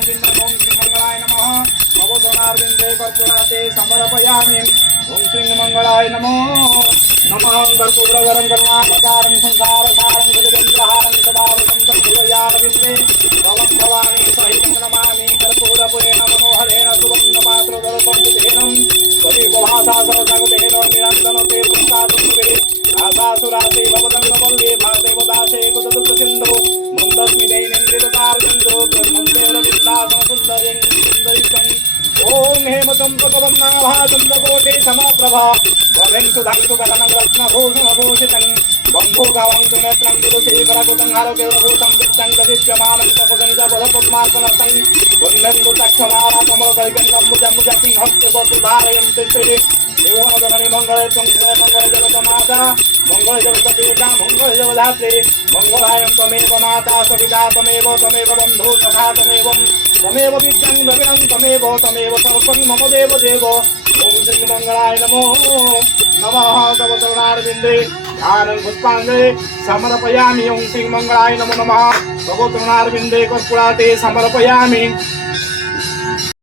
तर्पयामि ओम श्री मंगलाय नमः भवतोनार्विंदे कर्पूराते समर्पयामि ओम श्री मंगलाय नमो नमः कर्पूरगरं करुणावतारं संसारसारं भजवेन्द्रहारं सदा वसन्तं हृदयारविन्दे भवं भवानी सहितं नमामि कर्पूरपुरेण मनोहरेण सुवर्णपात्रदलतं विधेनं स्वदीपभासा सरसगतेन निरन्तनते पुंसातुर्वे आशासुरासे भवदङ्गवल्ले भादेवदासे कुतदुःखसिन्धो मन्दस्मिदैनेन्द्रियतारविन्दो ब्रह्मन्देरविन्दासनसुन्दरीं सुन्दरितं ओम हेमचम्पकवन्नाभाचन्द्रकोटे समप्रभा भवेन् सुधांसु गगनं रत्नभूषणभूषितं बम्भोगावं तु नेत्रं विदुषेकरकुतं हरकेरभूतं वृत्तं ददीप्यमानं सकुसनिजबलपद्मासनस्थं पुण्यन्दु तक्षमालाकमलकैकण्डम्बुजम्बुजपिं हस्त्यवद्धारयन्ति श्री देवोनगणे मंगले त्वं मंगले जगतमाता मंगले जगत्पिता मंगले जगद्धात्री मंगलायं त्वमेव माता सविता त्वमेव बन्धु सखा त्वमेव विद्यं द्रविणं त्वमेव सर्वं मम देव ओम श्री मंगलाय नमो नमः तव चरणारविन्दे ध्यानं पुष्पाञ्जलि समर्पयामि ओम श्री मंगलाय नमो नमः तव चरणारविन्दे कर्पूराते समर्पयामि